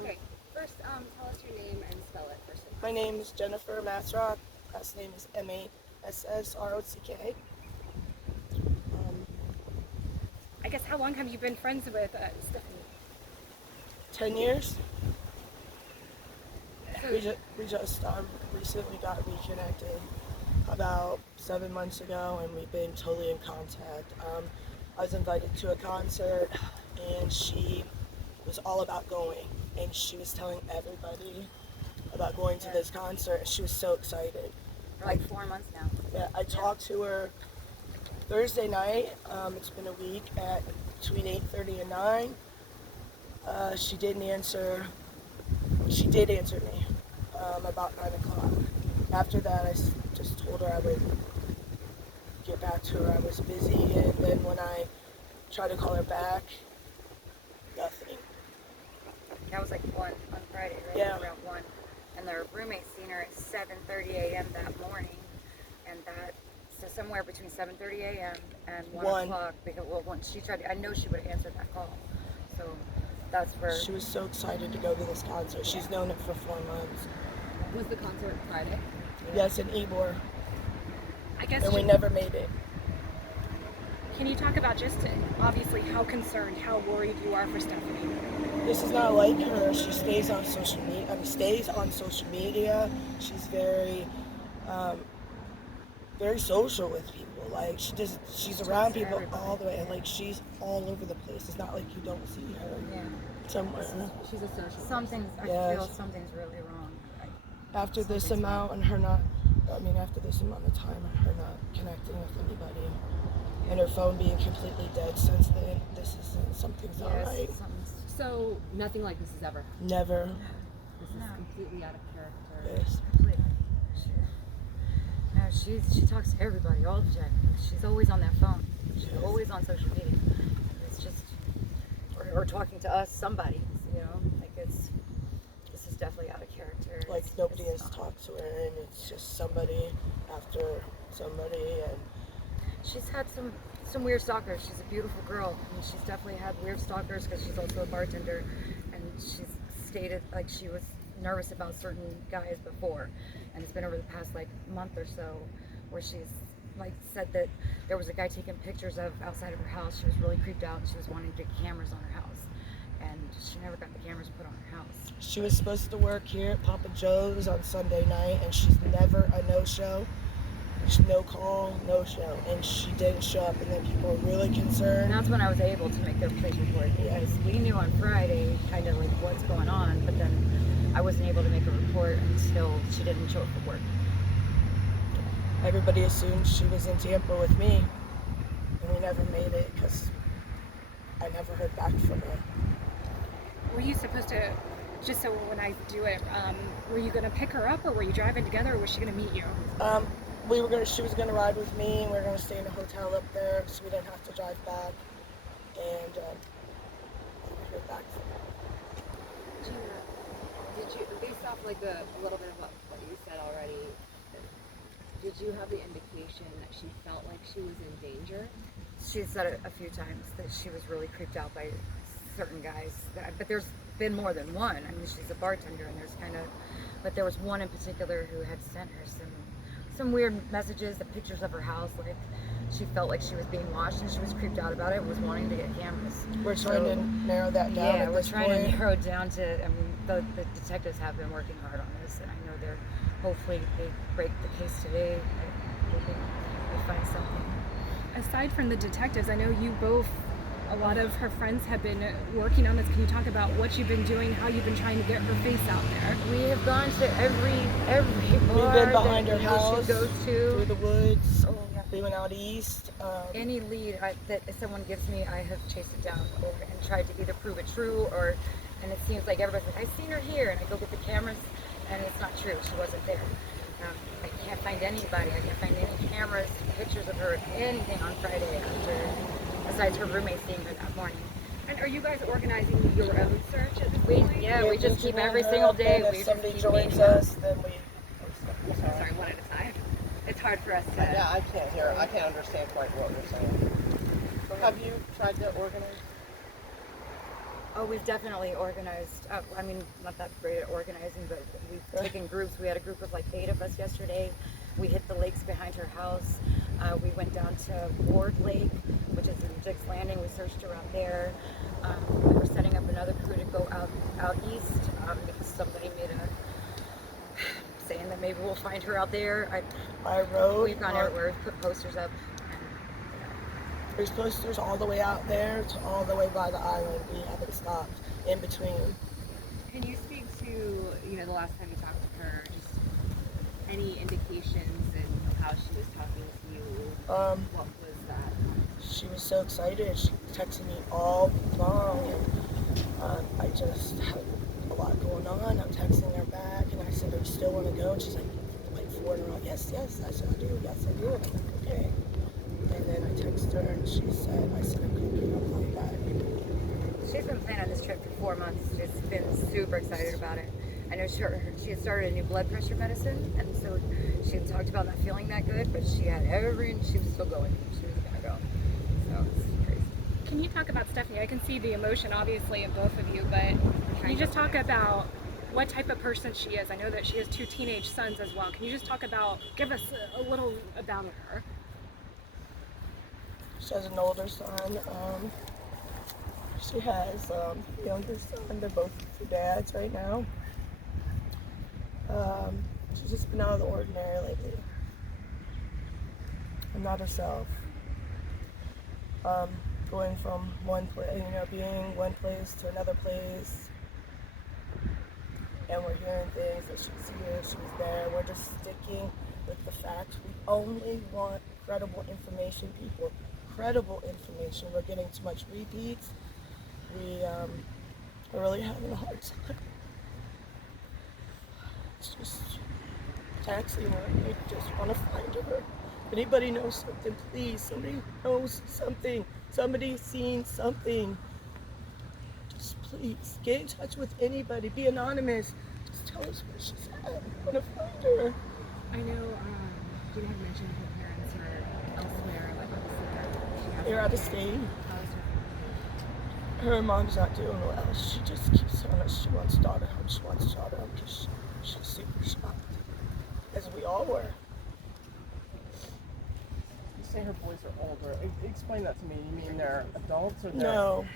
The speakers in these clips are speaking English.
Okay. First, tell us your name and spell it first. My name is Jennifer Massrock. Last name is Massrock. I guess how long have you been friends with Stephanie? 10 years. So, We just recently got reconnected about 7 months ago, and we've been totally in contact. I was invited to a concert, and she was all about going, and she was telling everybody about going to this concert. She was so excited. for like 4 months now. Yeah, I talked to her Thursday night. It's been a week at between 8:30 and 9. She didn't answer. She did answer me about 9 o'clock. After that, I just told her I would get back to her. I was busy, and then when I tried to call her back, nothing. That was like 1 on Friday, right? Yeah. Around 1. And their roommate seen her at 7:30 a.m. that morning. And so somewhere between 7:30 a.m. and 1 o'clock, because when she tried I know she would have answered that call. So that's where. She was so excited to go to this concert. She's known it for 4 months. Was the concert Friday? Yes, in Ybor, I guess. and we never made it. Can you talk about just obviously how concerned, how worried you are for Stephanie? This is not like her. She stays on social media. She's very, very social with people. Like she's around people everybody. all the way. Like she's all over the place. It's not like you don't see her Yeah. somewhere. She's a social. I Yes. feel something's really wrong. After this Something's amount of time, and her not connecting with anybody, and her phone being completely dead since then, something's not right. So nothing like this has ever happened. Never. This is completely out of character. Yes. No, she talks to everybody all the time. She's always on that phone. She's always on social media. It's just, or talking to us, somebody, like this is definitely out of character. Like nobody has talked to her, and it's just somebody after somebody, and She's had some weird stalkers. She's a beautiful girl, and she's definitely had weird stalkers because she's also a bartender, and she's stated like she was nervous about certain guys before, and it's been over the past like month or so where she's like said that there was a guy taking pictures of outside of her house. She was really creeped out, and she was wanting to get cameras on her house, and she never got the cameras put on her house. she was supposed to work here at Papa Joe's on Sunday night, and she's never a no-show. No call, no show, and she didn't show up, and then people were really And concerned. that's when I was able to make the police report, because we knew on Friday kind of like what's going on, but then I wasn't able to make a report until she didn't show up for work. Everybody assumed she was in Tampa with me, and we never made it because I never heard back from her. Were you supposed to, just so when I do it, were you going to pick her up, or were you driving together, or was she going to meet you? She was gonna ride with me, and we were gonna stay in a hotel up there, so we didn't have to drive back. And I heard back from her. Gina, did you, based off like a little bit of what you said already, did you have the indication that she felt like she was in danger? She said it a few times that she was really creeped out by certain guys, but there's been more than one. I mean, she's a bartender, and but there was one in particular who had sent her some weird messages, the pictures of her house, like she felt like she was being watched, and she was creeped out about it, was wanting to get cameras. We're trying to narrow that down. Yeah, at we're this trying point. to narrow it down to, I mean, the detectives have been working hard on this, and I know hopefully they break the case today, hoping they find something. Aside from the detectives, I know you both, a lot of her friends have been working on this. Can you talk about what you've been doing, how you've been trying to get her face out there? We have gone to every bar We've been behind her house, she goes to. through the woods. Oh, yeah. We went out east. Any lead that someone gives me, I have chased it down and tried to either prove it true, and it seems like everybody's like, I've seen her here, and I go get the cameras, and it's not true. She wasn't there. I can't find anybody. I can't find any cameras, pictures of her, anything on Friday besides her roommate seeing her that morning. And are you guys organizing your own search at this point? Yeah, we just keep every single day. If somebody joins us, then we. Sorry, one at a time. It's hard for us to. Yeah, I can't hear. I can't understand quite what you're saying. Have you tried to organize? Oh, we've definitely organized. I mean, not that great at organizing, but we've taken groups. We had a group of like 8 of us yesterday. We hit the lakes behind her house. We went down to Ward Lake, which is in Jake's Landing. We searched around there. We're setting up another crew to go out east because somebody made a saying that maybe we'll find her out there. I rode. We've gone everywhere. We've put posters up. There's posters all the way out there to all the way by the island. We haven't stopped in between. Can you speak to, the last time you talked to her, just any indications in how she was talking to you? What was that? She was so excited. She texted me all long, and I just had a lot going on. I'm texting her back, and I said, "Do you still want to go?" And she's like 4 in a row. Yes. I said, "I do. Yes, I do." And I'm like, "Okay." And then I texted her, and she said, "I said I'm going to play back." She's been planning on this trip for 4 months. She's been super excited about it. I know she had started a new blood pressure medicine, and so she had talked about not feeling that good, but she was still going. She was gonna go. So it's crazy. Can you talk about Stephanie? I can see the emotion obviously in both of you, but can you just talk about what type of person she is? I know that she has 2 teenage sons as well. Can you just give us a little about her? She has an older son. She has a younger son. They're both with their dads right now. She's just been out of the ordinary lately. And not herself. Going from one place, being one place to another place. And we're hearing things that she's here, she's there. We're just sticking with the facts. We only want credible information, people. Credible information. We're getting too much repeats. We're really having a hard time. It's just taxing her. I just want to find her. If anybody knows something, please. Somebody knows something. Somebody's seen something. Just please get in touch with anybody. Be anonymous. Just tell us where she's at. I want to find her. I know Gina had mentioned her parents are elsewhere, like obviously They're out of state. How's her? Her mom's not doing well. She just keeps telling us she wants daughter home. She wants daughter home because she's super shocked. As we all were. You say her boys are older. Explain that to me. You mean they're adults or they're... No.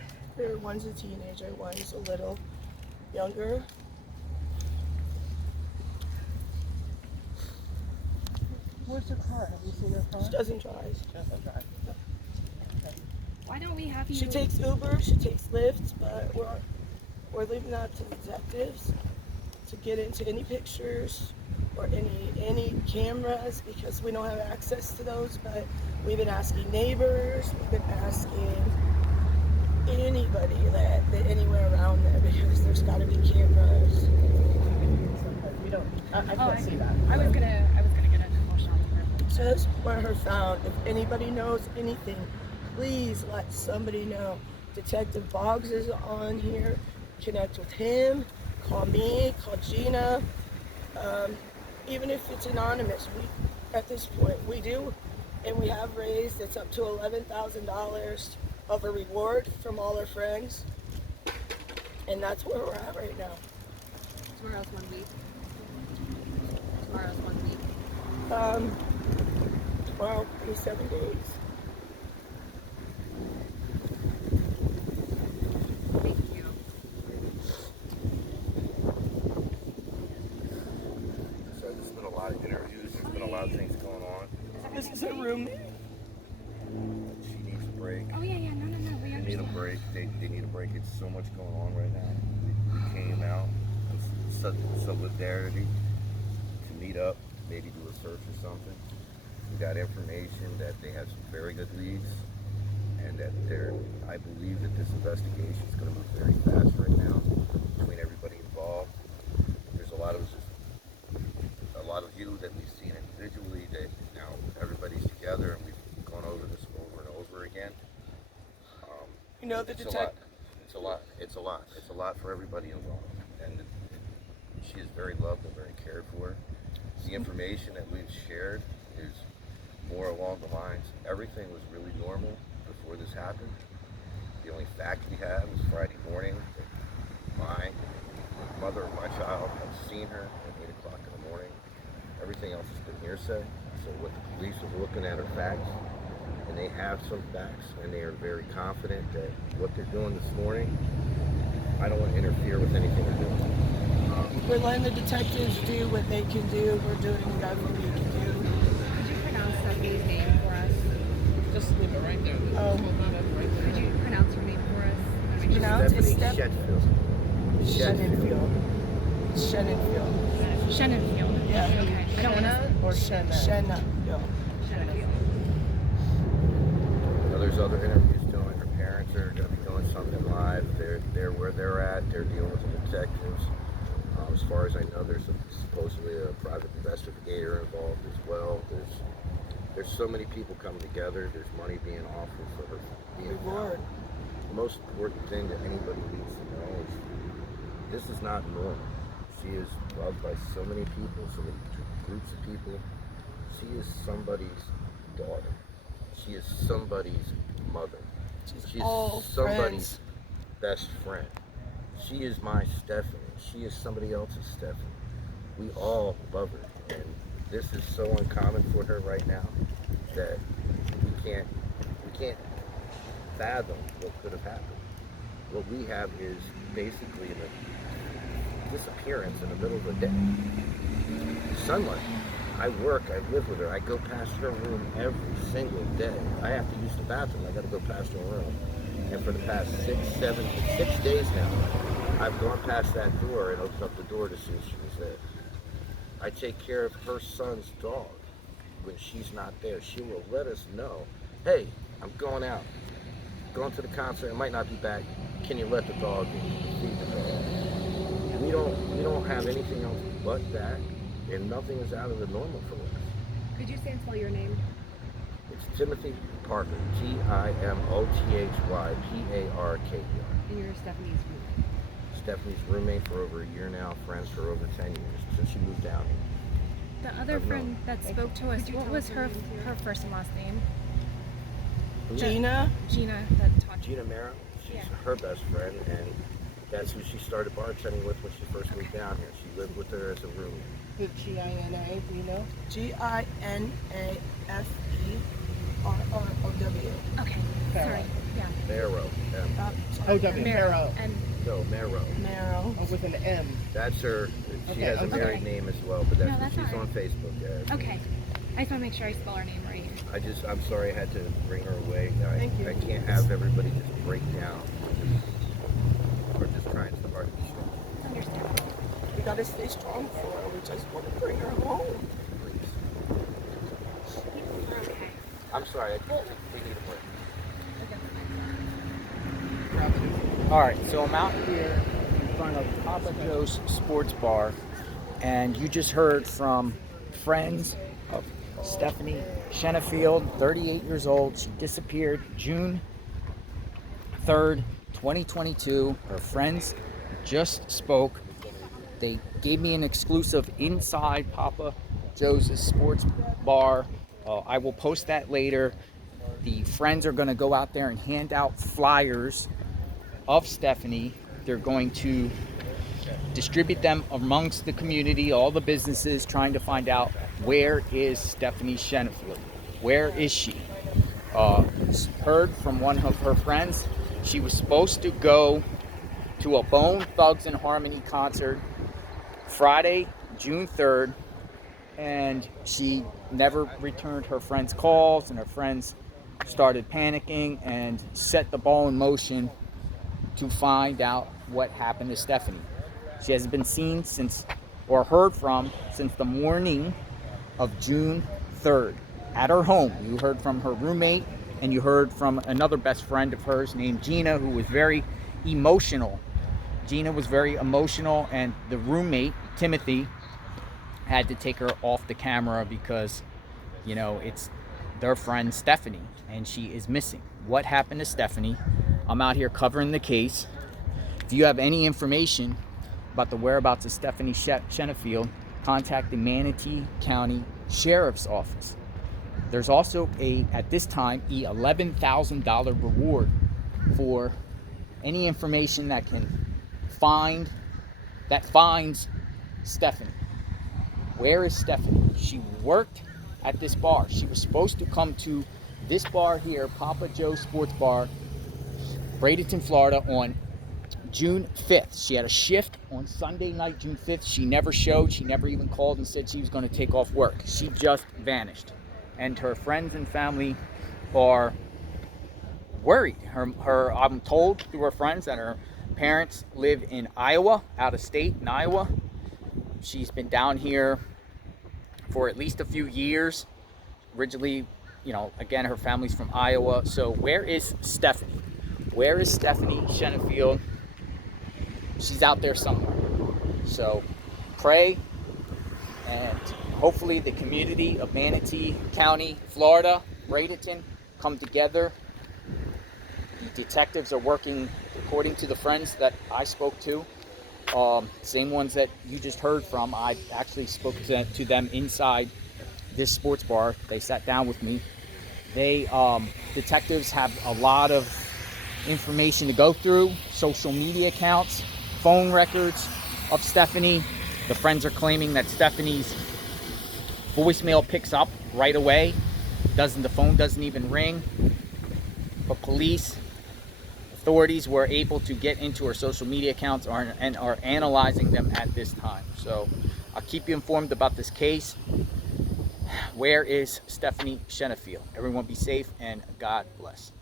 One's a teenager, one's a little younger. Where's her car? Have you seen her car? She doesn't drive. She doesn't drive. Okay. Why don't we have you? She takes Uber, she takes Lyft, but we're leaving that to detectives to get into any pictures or any cameras because we don't have access to those. But we've been asking neighbors, we've been asking anybody that anywhere around there because there's got to be cameras. We don't. I can't see that. I was gonna get a call shot of her. Just where her found. If anybody knows anything, please let somebody know. Detective Boggs is on here. Connect with him. Call me. Call Gina. Even if it's anonymous, at this point we do, and we have raised. It's up to $11,000 of a reward from all our friends, and that's where we're at right now. Tomorrow's 1 week. Tomorrow's 1 week. Tomorrow will be 7 days. Thank you. So there's been a lot of interviews, there's been a lot of things going on. This is her roommate. She needs a break. Oh yeah, no. We They need a understand. break. They need a break. It's so much going on right now. We came out with such solidarity to meet up, maybe do a search or something. We got information that they have some very good leads, and that I believe that this investigation is going to move very fast right now between everybody involved. There's a lot of you that we've seen individually that now everybody's together and we've gone over this over and over again. You know the It's detective. a lot. It's a lot for everybody involved, and she is very loved and very cared for. The information that we've shared is more along the lines. Everything was really normal before this happened. The only fact we have is Friday morning that my mother of my child has seen her at 8 o'clock in the morning. Everything else has been hearsay. So what the police are looking at are facts, and they have some facts, and they are very confident that what they're doing this morning, I don't want to interfere with anything they're doing. We're letting the detectives do what they can do. We're doing whatever we can do. Could you pronounce Stephanie's name for us? Just leave it right there. Oh. Hold on up right there. Could you pronounce her name for us? I wanna make sure. Pronounce it Stephanie Shenefield. Shenefield. Shenefield. Shenefield. Yeah. Okay. I don't want to. Or Shena? Shenefield. Shenefield. There's other interviews doing. Her parents are going to be doing something live. They're where they're at. They're dealing with the detectives. As far as I know, there's supposedly a private investigator involved as well. There's so many people coming together. There's money being offered for her being Reward. The most important thing that anybody needs to know is this is not normal. She is loved by so many people, so many groups of people. She is somebody's daughter. She is somebody's mother. She is all somebody's friends. best friend. She is my Stephanie. She is somebody else's Stephanie. We all love her, and this is so uncommon for her right now that we can't fathom what could have happened. What we have is basically a disappearance in the middle of the day. Sunlight. I work, I live with her. I go past her room every single day. I have to use the bathroom. I got to go past her room. And for the past 6 days now, I've gone past that door and opened up the door to see if she was there. I take care of her son's dog when she's not there. She will let us know, hey, I'm going out. Going to the concert, I might not be back. Can you let the dog in? Feed the dog. We don't have anything else but that, and nothing is out of the normal for us. Could you say and spell your name? It's Timothy Parker, Timothy Parker. And you're Stephanie's roommate. Stephanie's roommate for over a year now, friends for over 10 years, since she moved down here. The other I've known. friend that spoke to us, Could you what tell was us her her name, too? her first and last name? Gina. Gina that talked to you. Gina Mara, she's Yeah. her best friend, and that's who she started bartending with when she first moved down here. She lived with her as a roommate. The G-I-N-A, do you know? GINAFERROW. Okay. Farrell. Sorry. Yeah. Marrow. O-W, Marrow. And No, Marrow. Marrow. Oh, with an M. That's her. She Okay, has a okay. married name as well, but that's No, what that's she's all on right. Facebook as. okay. I just want to make sure I spell her name right. I'm sorry I had to bring her away. Thank you. I can't have everybody just break down or just trying so hard to be strong. It's understandable. We gotta stay strong for her. We just want to bring her home. Please. Okay. I'm sorry. We need a break. All right, so I'm out here in front of Papa Joe's Sports Bar, and you just heard from friends of Stephanie Shenefield, 38 years old. She disappeared June 3rd, 2022. Her friends just spoke. They gave me an exclusive inside Papa Joe's Sports Bar. I will post that later. The friends are going to go out there and hand out flyers of Stephanie. They're going to distribute them amongst the community, all the businesses, trying to find out where is Stephanie Shenefield. Where is she? Heard from one of her friends, she was supposed to go to a Bone Thugs and Harmony concert Friday, June 3rd, and she never returned her friends' calls, and her friends started panicking and set the ball in motion to find out what happened to Stephanie. She hasn't been seen since, or heard from, since the morning of June 3rd at her home. You heard from her roommate, and you heard from another best friend of hers named Gina, who was very emotional. Gina was very emotional, and the roommate, Timothy, had to take her off the camera because, you know, it's their friend Stephanie, and she is missing. What happened to Stephanie? I'm out here covering the case. If you have any information about the whereabouts of Stephanie Shenefield, contact the Manatee County Sheriff's Office. There's also at this time, a $11,000 reward for any information that finds Stephanie. Where is Stephanie? She worked at this bar. She was supposed to come to this bar here, Papa Joe's Sports Bar, Bradenton, Florida, on June 5th. She had a shift on Sunday night, June 5th. She never showed. She never even called and said she was going to take off work. She just vanished. And her friends and family are worried. I'm told through her friends that her parents live in Iowa, out of state in Iowa. She's been down here for at least a few years. Originally, again, her family's from Iowa. So where is Stephanie? Where is Stephanie Shenefield? She's out there somewhere. So pray, and hopefully the community of Manatee County, Florida, Bradenton, come together. The detectives are working according to the friends that I spoke to. Same ones that you just heard from. I actually spoke to them inside this sports bar. They sat down with me. Detectives have a lot of information to go through, social media accounts, phone records of Stephanie. The friends are claiming that Stephanie's voicemail picks up right away. The phone doesn't even ring. But police authorities were able to get into her social media accounts and are analyzing them at this time. So I'll keep you informed about this case. Where is Stephanie Shenefield? Everyone be safe and God bless.